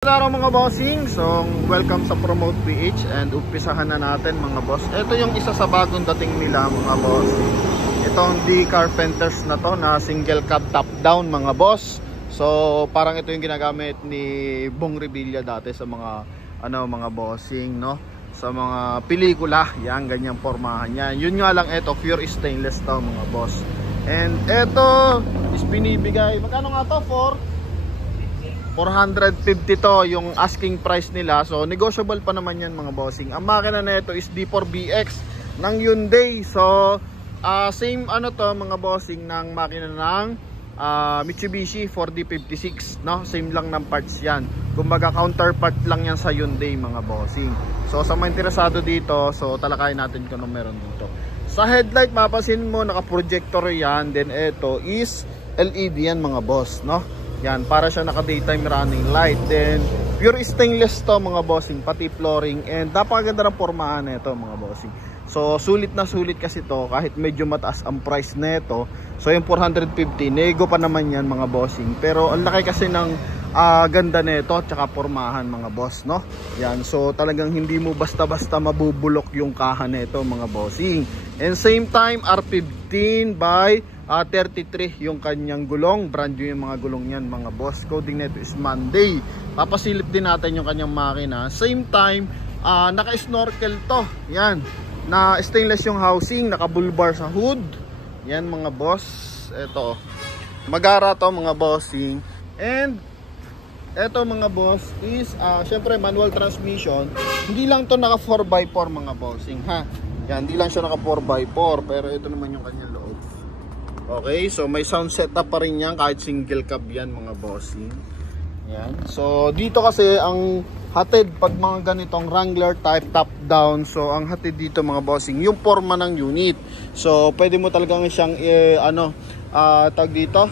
Hello mga bossing, so welcome sa Promote PH and umpisahan na natin mga boss. Ito yung isa sa bagong dating nila mga boss. Itong D Carpenters na to na single cab top down mga boss. So parang ito yung ginagamit ni Bong Revilla dati sa mga mga bossing, no? Sa mga pelikula, yan ganyang pormahan yan. Yun nga lang, ito pure stainless to mga boss. And ito is binibigay, magkano nga to? 450 to yung asking price nila. So negotiable pa naman yan mga bossing. Ang makina na ito is D4BX ng Hyundai. So same to mga bossing ng makina ng Mitsubishi 4D56, no? Same lang ng parts yan. Kumbaga counterpart lang yan sa Hyundai mga bossing. So sa mga interesado dito, so talakayin natin kung ano meron dito. Sa headlight mapapansin mo naka-projector yan. Then ito is LED yan mga boss, no? Yan, para siya naka daytime running light. Then pure stainless to mga bossing, pati flooring. And napakaganda ng pormahan nito mga bossing. So sulit na sulit kasi to, kahit medyo mataas ang price nito. So yung 450, nego pa naman yan mga bossing. Pero ang laki kasi ng ganda nito, tsaka pormahan mga boss, no? Yan, so talagang hindi mo basta-basta mabubulok yung kaha nito mga bossing. And same time, R15 by 33 yung kanyang gulong. Brand new yung mga gulong yan mga boss. Coding nito is Monday. Papasilip din natin yung kanyang makina. Same time, naka-snorkel to. Yan, na stainless yung housing, naka-bull bar sa hood. Yan mga boss. Ito, Magara to mga bossing. And eto mga boss is syempre manual transmission. Hindi lang to naka 4x4 mga bossing, ha. Yan, hindi lang siya naka 4x4, pero ito naman yung kanyang loob. Okay, so may sound setup pa rin yan kahit single cab yan mga bossing. Yan. So dito kasi ang hatid pag mga ganitong Wrangler type top down, so ang hatid dito mga bossing yung forma ng unit. So pwede mo talagang siyang tag dito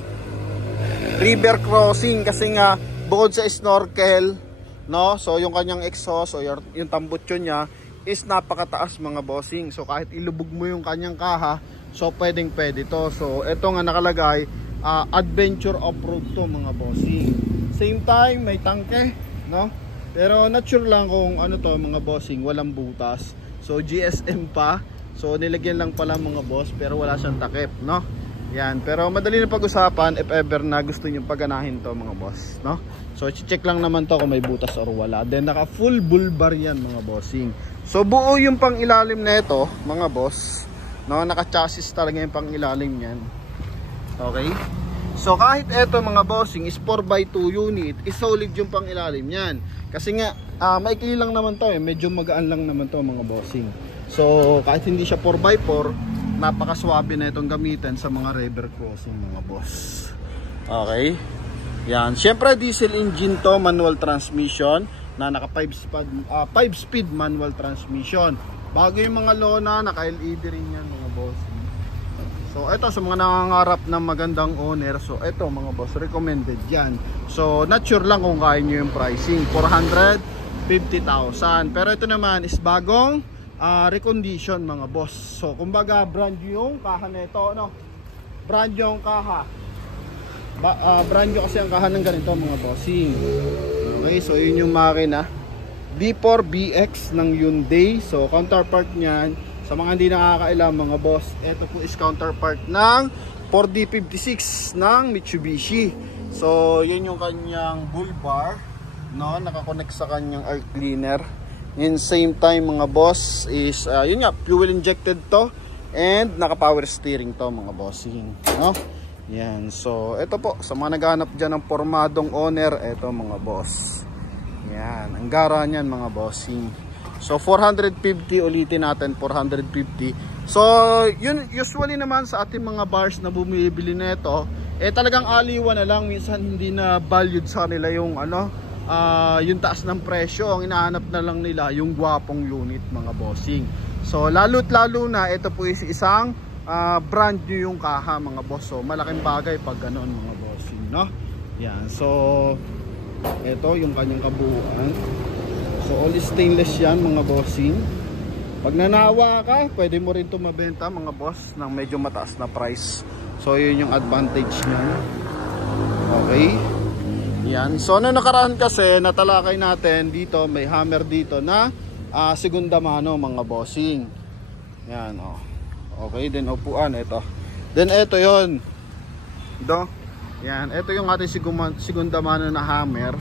river crossing, kasi nga bukod sa snorkel, no, so yung kanyang exhaust o yung tambutso niya is napakataas mga bossing. So kahit ilubog mo yung kanyang kaha, so pwedeng pwede to. So ito nga nakalagay adventure off-road to mga bossing. Same time may tangke, no, pero not sure lang kung ano to mga bossing, walang butas. So GSM pa, so nilagyan lang pala mga boss, pero wala siyang takip, no. Yan, pero madali na pag-usapan if ever na gusto nyo paganahin to mga boss, no. So check lang naman to kung may butas or wala. Then naka full bull bar yan mga bossing. So buo yung pang ilalim na ito mga boss, no, naka-chassis talaga yung pang ilalim niyan. Okay? So kahit ito mga bossing is 4x2 unit, is solid yung pang ilalim niyan. Kasi nga maikli lang naman to, medyo magaan lang naman to mga bossing. So kahit hindi siya 4x4, napakaswabe na itong gamitin sa mga river crossing mga boss. Okay? Yan, syempre diesel engine to, manual transmission na naka 5-speed manual transmission. Bago yung mga lona, naka-LED rin yan mga boss. So ito sa mga nangangarap ng magandang owner, so ito mga boss, recommended yan. So not sure lang kung kaya nyo yung pricing, 450,000. Pero ito naman is bagong recondition mga boss. So kumbaga brand new yung kaha nito, no? Brand new yung kaha. Brand new kasi ang kaha ng ganito mga bossing. Okay, so yun yung makina D4BX ng Hyundai. So counterpart niyan, sa mga hindi nakakailam mga boss, ito po is counterpart ng 4D56 ng Mitsubishi. So yun yung kanyang bull bar, no, nakakonect sa kanyang air cleaner. In same time mga boss is yun nga, fuel injected to, and naka power steering to mga bossing, no. Yan, so ito po sa mga naghahanap dyan ng pormadong owner, ito mga boss. Yan, ang gara niyan mga bossing. So 450, ulitin natin 450. So yun, usually naman sa ating mga bars na bumibili nito, talagang aliwan na lang, minsan hindi na valued sa nila yung yung taas ng presyo. Ang inahanap na lang nila yung gwapong unit mga bossing. So lalo't lalo na ito po is isang brand new yung kaha mga boss. So malaking bagay pag ganoon mga bossing, no. Yan, so ito yung kanyang kabuuan. So all stainless yan mga bossing. Pag nanawa ka, pwede mo rin ito mabenta mga boss ng medyo mataas na price. So yun yung advantage niya. Okay. Yan. So ano nakaraan kasi natalakay natin dito, may hammer dito na segunda mano mga bossing. Yan oh. Okay, then upuan ito. Then ito 'yon. Do. Yan, ito yung ating segunda mano na hammer.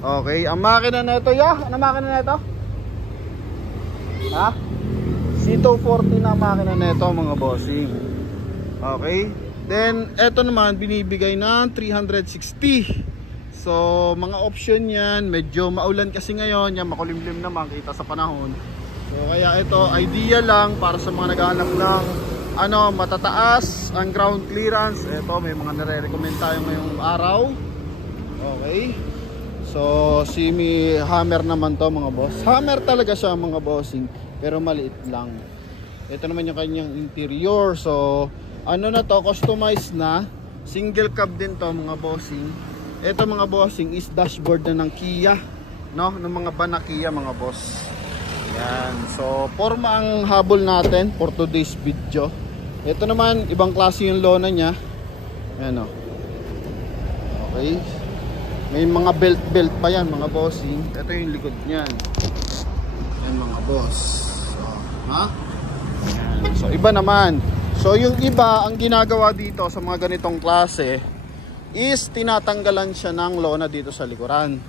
Okay, ang makina na ito, ano makina na ito? Ha? C240 na makina na ito mga bossing. Okay. Then ito naman binibigay ng 360. So mga option yan, medyo maulan kasi ngayon, yan makulimlim naman kita sa panahon. So kaya ito idea lang para sa mga naghahanap ng matataas ang ground clearance. Ito may mga nare-recommend tayo ngayong araw. Okay. So semi hammer naman to mga boss. Hammer talaga siya mga bossing, pero maliit lang. Ito naman yung kanyang interior. So ano na to, customized na, single cab din to mga bossing. Ito mga bossing is dashboard na ng Kia, no? Ng mga van na Kia mga boss. Yan. So forma ang habol natin for today's video. Ito naman ibang klase yung lona niya. Ayan o. Okay. May mga belt pa yan mga bossing. Ito yung likod niyan. Yan mga boss. So, ha? Yan. So iba naman. So yung iba ang ginagawa dito sa mga ganitong klase is tinatanggalan siya ng lona dito sa likuran.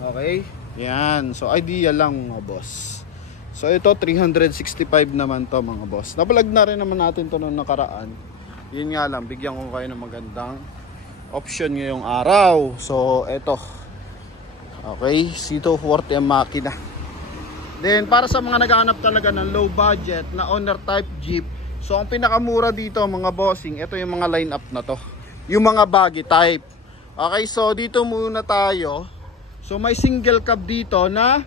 Okay? Yan. So idea lang mga boss. So ito 365 naman to mga boss. Nabalag na rin naman natin to noong nakaraan. Yun nga lang, bigyan ko kayo ng magandang option ngayong araw. So ito. Okay, C240 ang makina. Then para sa mga naghahanap talaga ng low budget na owner type Jeep, so ang pinakamura dito mga bossing, ito yung mga line up na to. Yung mga buggy type. Okay, so dito muna tayo. So may single cab dito na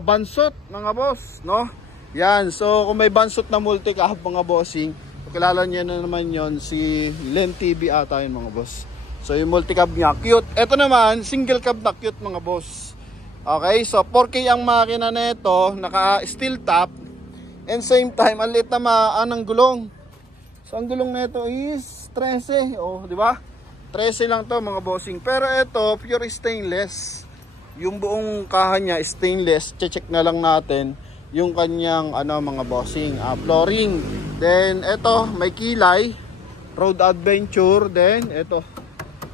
bansot mga boss, no? Yan, so kung may bansot na multi-cab mga bossing, kilala niyo na naman yon, si Len TV ata yun mga boss. So yung multi-cab niya, cute. Ito naman, single cab na cute mga boss. Okay, so 4K ang makina na ito, naka steel top. And same time, ang liit na ng gulong. So ang gulong na ito is 13, oh, di ba? 13 lang to mga bossing. Pero ito pure stainless. Yung buong kaha niya stainless. Check na lang natin yung kanyang mga bossing, flooring. Then ito may kilay, road adventure. Then ito,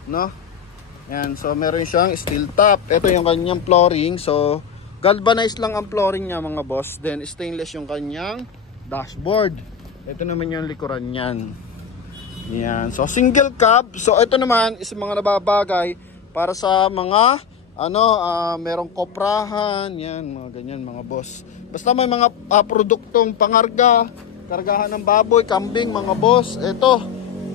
no? Yan, so meron siyang steel top. Ito yung kanyang flooring. So galvanized lang ang flooring niya mga boss. Then stainless yung kanyang dashboard. Ito naman yung likuran niyan. Yan. So single cab. So ito naman is mga nababagay para sa mga merong koprahan, yan, mga ganyan mga boss. Basta may mga produktong pangarga, kargahan ng baboy, kambing mga boss. Ito,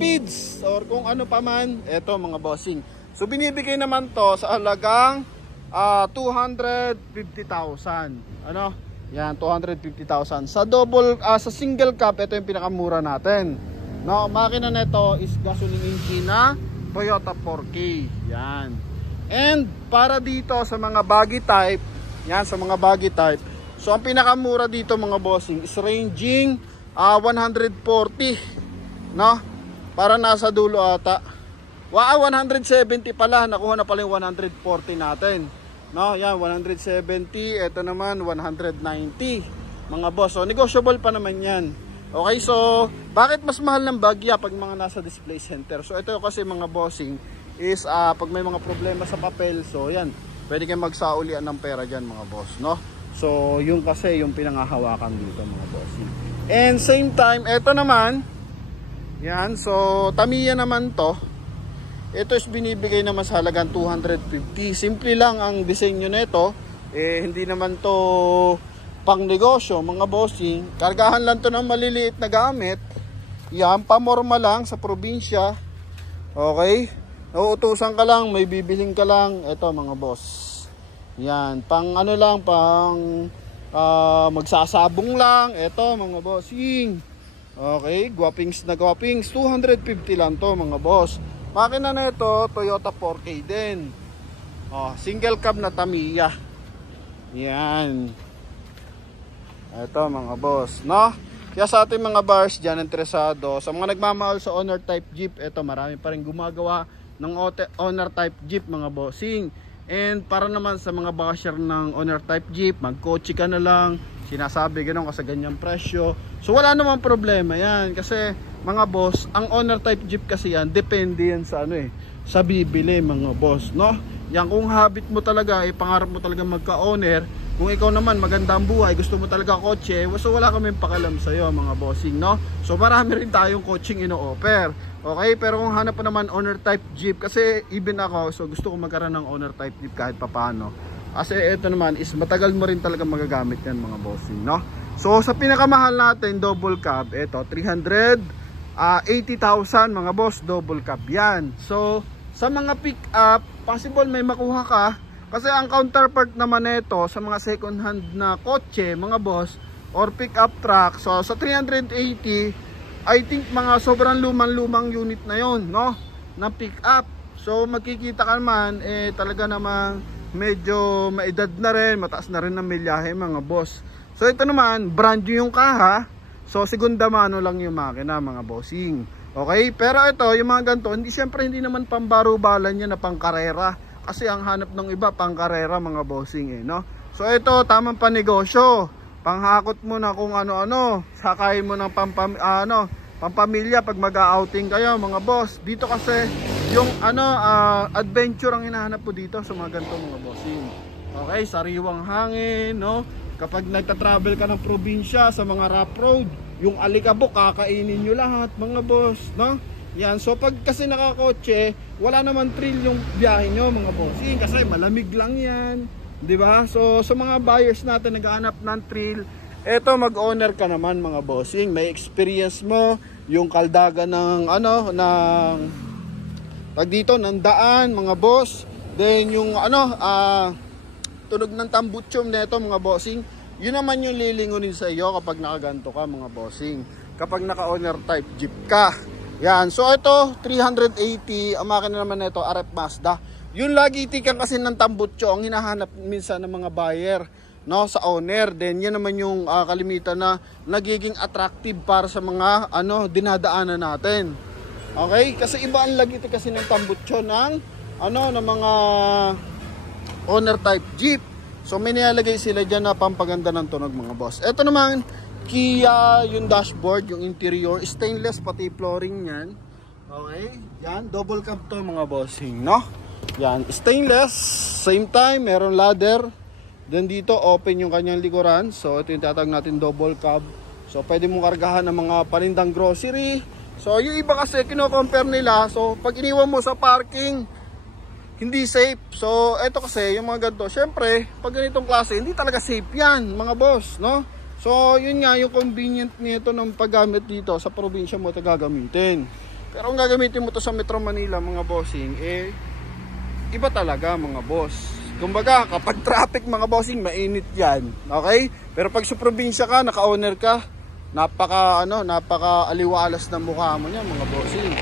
feeds or kung ano pa man, ito mga bossing. So binibigay naman to sa halagang 250,000. Ano? Yan, 250,000. Sa double, sa single cab, ito yung pinakamura natin. No, makina nito is gasoline engine na Toyota 4K. Yan. And para dito sa mga buggy type, yan sa mga buggy type. So ang pinakamura dito mga bossing is ranging 140, no? Para nasa dulo ata. 170 pala, nakuha na pala yung 140 natin. No, yan 170, ito naman 190 mga boss. So negotiable pa naman 'yan. Okay, so bakit mas mahal ng bagya pag mga nasa display center? So ito kasi mga bossing is pag may mga problema sa papel, so yan, pwede kayong magsaulian ng pera diyan mga boss, no? So yung kasi yung pinangahawakan dito mga bossing. And same time, ito naman, yan, so Tamiya naman to. Ito is binibigay naman sa halagang 250. Simple lang ang disenyo nito, hindi naman to pang negosyo mga bossing. Kargahan lang to ng maliliit na gamit. Yan, pamorma lang sa probinsya. Okay, nauutusan ka lang, may bibiling ka lang. Ito mga boss, yan, pang ano lang, pang magsasabong lang. Ito mga bossing. Okay, guwapings na guwapings, 250 lang to mga boss. Makina na ito, Toyota 4K din. Single cab na Tamiya. Yan. Ito mga boss, no? Kaya sa ating mga buyers dyan, interesado, sa mga nagmamahal sa owner type Jeep, ito marami pa rin gumagawa ng owner type Jeep mga bossing. And para naman sa mga basher ng owner type Jeep, magkotse ka na lang, sinasabi ganun kasi ganyang presyo. So wala namang problema yan kasi mga boss, ang owner type Jeep kasi yan, depende yan sa sa bibili mga boss, no? Yan kung habit mo talaga, pangarap mo talaga magka-owner, kung ikaw naman maganda ang buhay, gusto mo talaga kotse, so wala kaming pakalam sa'yo mga bossing, no? So marami rin tayong coaching ino-offer. Okay, pero kung hanap pa naman owner type Jeep, kasi even ako, so gusto ko magkaroon ng owner type Jeep kahit papano. Kasi ito naman is matagal mo rin talaga magagamit yan mga bossing, no? So sa pinakamahal natin, double cab, ito 380,000 mga boss, double cab yan. So sa mga pick up, possible may makuha ka. Kasi ang counterpart naman nito sa mga second hand na kotse, mga boss, or pick up truck, so sa 380, I think mga sobrang lumang unit na yon, no? Na pick up. So makikita ka naman, talaga namang medyo maedad na rin, mataas na rin ang milyahe mga boss. So ito naman, brand new yung kaha. So segunda mano lang yung makina mga bossing. Okay, pero ito, yung mga ganito, hindi naman pambaro-balan yan na pangkarera. Kasi ang hanap ng iba, pangkarera mga bossing no? So ito, tamang panegosyo. Panghakot mo na kung ano-ano. Sakayin mo ng pampamilya pag mag-outing kayo mga boss. Dito kasi, yung adventure ang hinahanap po dito sa mga ganito mga bossing. Okay, sariwang hangin, no? Kapag nagta-travel ka ng probinsya sa mga rough road, yung alikabok kakainin nyo lahat mga boss, no? Yan, so pag kasi nakakotse, wala naman thrill yung biyahe nyo mga bossing kasi malamig lang yan, di ba? So sa mga buyers natin naghahanap ng thrill, eto mag-owner ka naman mga bossing, may experience mo, yung kaldaga ng ng daan mga boss, then yung tunog ng tambutyom nito mga bossing, yun naman yung lilingunin sa iyo kapag nakaganto ka mga bossing, kapag naka-owner type Jeep ka. Yan, so ito 380, ang makina naman nito RF Mazda. Yung lagi itikan kasi ng tambutyo ang hinahanap minsan ng mga buyer, no, sa owner. Then yun naman yung kalimitan na nagiging attractive para sa mga dinadaanan natin. Okay, kasi iba ang lagi kasi ng tambutyo ng mga owner type Jeep. So may nilalagay sila dyan na pampaganda ng tunog mga boss. Ito naman Kia, yung dashboard, yung interior, stainless pati flooring yan. Okay, yan, double cab to mga bossing, no? Yan, stainless, same time, meron ladder. Then dito, open yung kanyang likuran. So ito yung tatawag natin double cab. So pwede mong kargahan ng mga panindang grocery. So yung iba kasi kino-compare nila. So pag iniwan mo sa parking, hindi safe. So ito kasi yung mga ganito, syempre pag ganitong klase hindi talaga safe yan mga boss, no? So yun nga yung convenient nito ng paggamit dito sa probinsya mo ito gagamitin. Pero kung gagamitin mo to sa Metro Manila mga bossing, iba talaga mga boss. Kumbaga kapag traffic mga bossing, mainit yan, okay? Pero pag sa probinsya ka, naka-owner ka, napaka aliwalas ng mukha mo niyan mga bossing.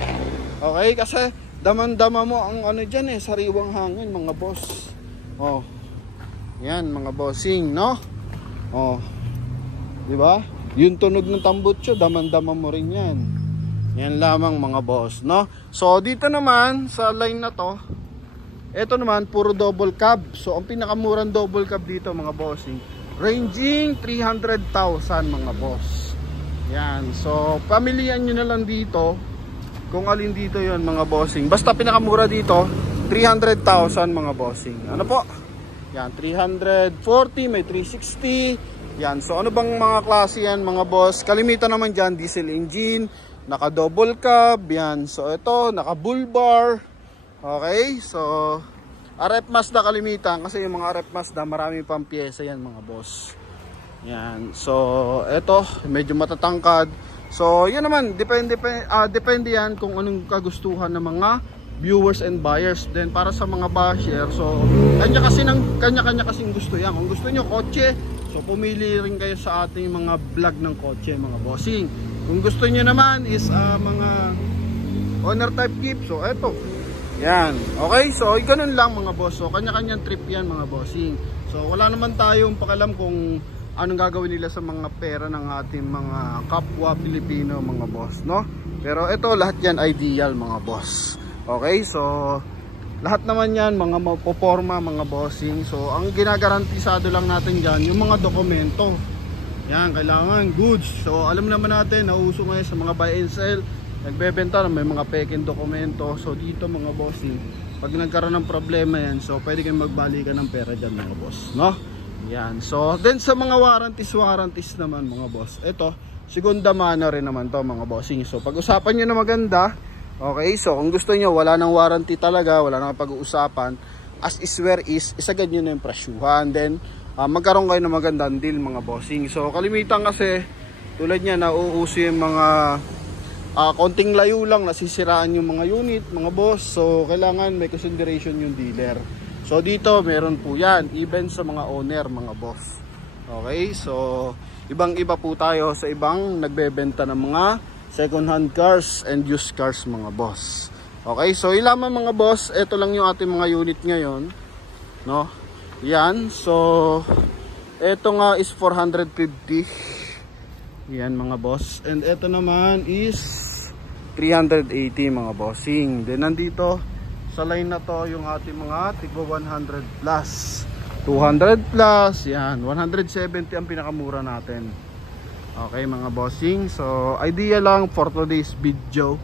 Okay, kasi daman-dama mo ang dyan sariwang hangin mga boss. Oh. Yan mga bossing, no? Oh. 'Di ba? Yung tunog ng tambutso, daman-dama mo rin yan. Yan lamang mga boss, no? So dito naman sa line na to, ito naman puro double cab. So ang pinakamurang double cab dito mga bossing, ranging 300,000 mga boss. Yan. So pamilihan nyo na lang dito kung alin dito yon mga bossing. Basta pinakamura dito 300,000 mga bossing. Ano po? Yan, 340, may 360. Yan, so ano bang mga klase yan mga boss? Kalimitan naman dyan, diesel engine, naka double cab. Yan, so ito, naka bull bar. Okay, so RF Mazda kalimitan. Kasi yung mga RF Mazda marami pang pyesa yan mga boss. Yan, so ito, medyo matatangkad. So, yun naman, depende yan kung anong kagustuhan ng mga viewers and buyers. Then, para sa mga basher, so, kanya-kanya kasing gusto yan. Kung gusto nyo kotse, so, pumili rin kayo sa ating mga vlog ng kotse, mga bossing. Kung gusto nyo naman is mga owner type Jeep, so, eto. Yan, okay? So, ganun lang mga boss. So, kanya-kanyang trip yan mga bossing. So, wala naman tayong pakalam kung anong gagawin nila sa mga pera ng ating mga kapwa Pilipino mga boss, no? Pero ito lahat yan ideal mga boss. Okay, so lahat naman yan mga mapoporma mga bossing. So ang ginagarantisado lang natin dyan yung mga dokumento. Yan, kailangan goods. So alam naman natin, nauuso ngayon sa mga buy and sell, nagbebenta na may mga peking dokumento. So dito mga bossing, pag nagkaroon ng problema yan, so pwede kayong magbalikan ng pera dyan mga boss, no? Yan, so then sa mga warranties naman mga boss, ito segunda mano rin naman to mga bossing. So pag-usapan nyo na maganda. Okay, so kung gusto nyo wala nang warranty talaga, wala nang pag-uusapan, as is where is, isagad nyo na yung presyuhan. Then magkaroon kayo ng magandang deal mga bossing. So kalimitan kasi tulad nya nauuso yung mga konting layo lang, nasisiraan yung mga unit mga boss. So kailangan may consideration yung dealer. So dito meron po yan, even sa mga owner mga boss. Okay, so ibang iba po tayo sa ibang nagbebenta ng mga second hand cars and used cars mga boss. Okay, so ilaman mga boss, ito lang yung ating mga unit ngayon, no? Yan, so ito nga is 450. Yan mga boss. And ito naman is 380 mga bossing. Then nandito sa line na to yung ating mga tigbo 100 plus, 200 plus, yan, 170 ang pinakamura natin. Okay mga bossing, so idea lang for today's video.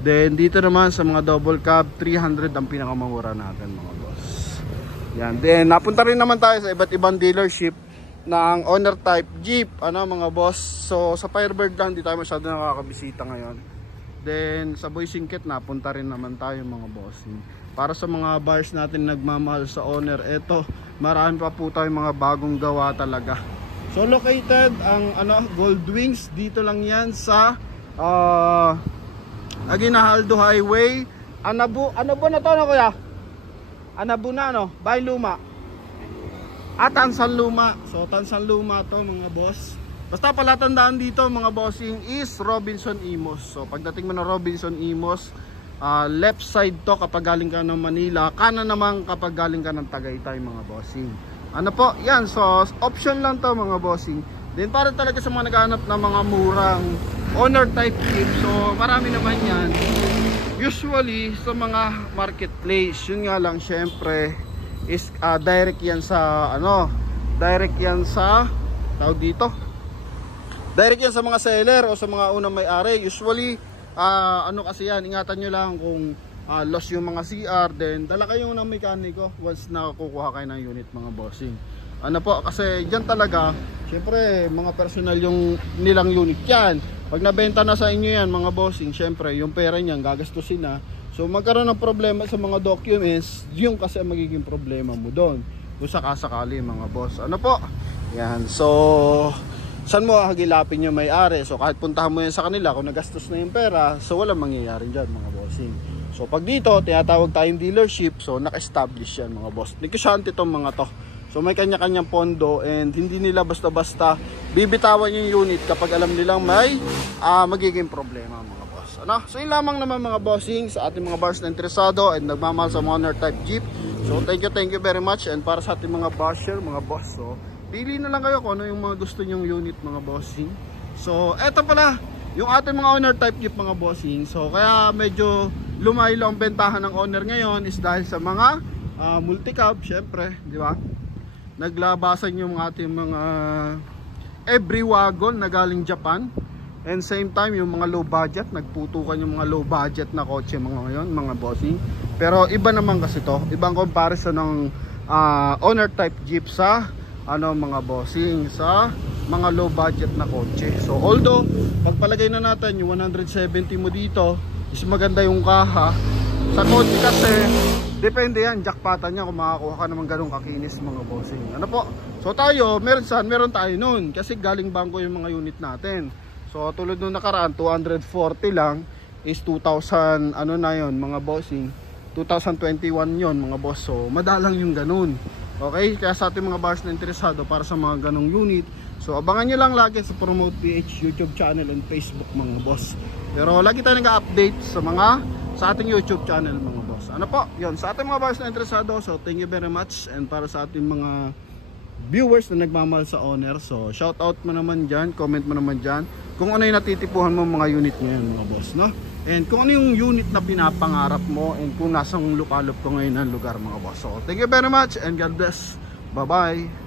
Then dito naman sa mga double cab, 300 ang pinakamura natin mga boss. Yan, then napunta rin naman tayo sa iba't ibang dealership ng owner type Jeep, ano mga boss. So sa Firebird lang, di tayo masyado nakakabisita ngayon. Then sa Boisingket napunta rin naman tayo mga bossing. Para sa mga buyers natin nagmamahal sa owner, eto marami pa po tayong mga bagong gawa talaga. So located ang Gold Wings, dito lang yan sa Aguinaldo Highway. Ano po na to no kuya? Anabu na no? Bay Luma. Tansan Luma. So Tansan Luma to mga boss. Basta pala tandaan dito mga bossing is Robinson Imos. So pagdating mo ng Robinson Imos, left side to kapag galing ka ng Manila, kanan naman kapag galing ka ng Tagaytay mga bossing. Ano po? Yan, so option lang to mga bossing. Then para talaga sa mga naghahanap ng mga murang owner type Jeep, so marami naman yan. Usually sa mga marketplace, yun nga lang syempre is direct yan sa direct yan sa tawag dito. Direct yan sa mga seller o sa mga unang may-ari. Usually kasi yan, ingatan nyo lang kung lost yung mga CR, then dala kayo ng mekaniko once nakukuha kayo ng unit mga bossing. Ano po, kasi dyan talaga syempre mga personal yung nilang unit yan. Pag nabenta na sa inyo yan mga bossing, syempre yung pera niyan gagastusin na. So magkaroon ng problema sa mga documents, yung kasi magiging problema mo doon kung sakasakali mga boss. Ano po, yan, so saan mo hagilapin yung may-ari? So kahit puntahan mo yan sa kanila, kung nagastos na yung pera, so walang mangyayari dyan mga bossing. So pag dito, tinatawag tayong dealership, so naka-establish yan mga boss. Negosyante itong mga to. So may kanya-kanyang pondo and hindi nila basta-basta bibitawan yung unit kapag alam nilang may magiging problema mga boss. So yun lamang naman mga bossing sa ating mga buyers na interesado and nagmamahal sa owner type Jeep. So thank you very much. And para sa ating mga basher, mga boss, so pili na lang kayo kung ano yung mga gusto nyong unit mga bossing. So eto pala yung ating mga owner type Jeep mga bossing. So kaya medyo lumayo ang bentahan ng owner ngayon is dahil sa mga multi-cab syempre, di ba? Naglabasan yung ating mga every wagon na galing Japan. And same time yung mga low budget, nagputukan yung mga low budget na kotse mga ngayon mga bossing. Pero iba naman kasi to, ibang comparison ng owner type Jeep sa mga bossing sa mga low budget na kotse. So although pagpalagay na natin yung 170 mo dito is maganda yung kaha, sa kotse kasi depende yan, jackpotan niya kung makakuha ka naman ganun kakinis mga bossing. Ano po? So tayo, meron tayo nun kasi galing bangko yung mga unit natin. So tulad nung nakaraan 240 lang is 2,000 na yun mga bossing, 2021 yon mga boss. So madalang yung ganun. Okay, kaya sa ating mga buyers na interesado para sa mga ganong unit, so abangan nyo lang lagi sa Promote PH YouTube channel and Facebook mga boss. Pero lagi tayo nag-update sa ating YouTube channel mga boss. Ano po, yun, sa ating mga buyers na interesado, so thank you very much. And para sa ating mga viewers na nagmamahal sa owner, so shout out mo naman dyan, comment mo naman dyan kung ano yung natitipuhan mo mga unit ngayon mga boss, no? And kung ano yung unit na pinapangarap mo and kung nasang lukalop ko ngayon ng lugar mga boss. So thank you very much and God bless. Bye bye.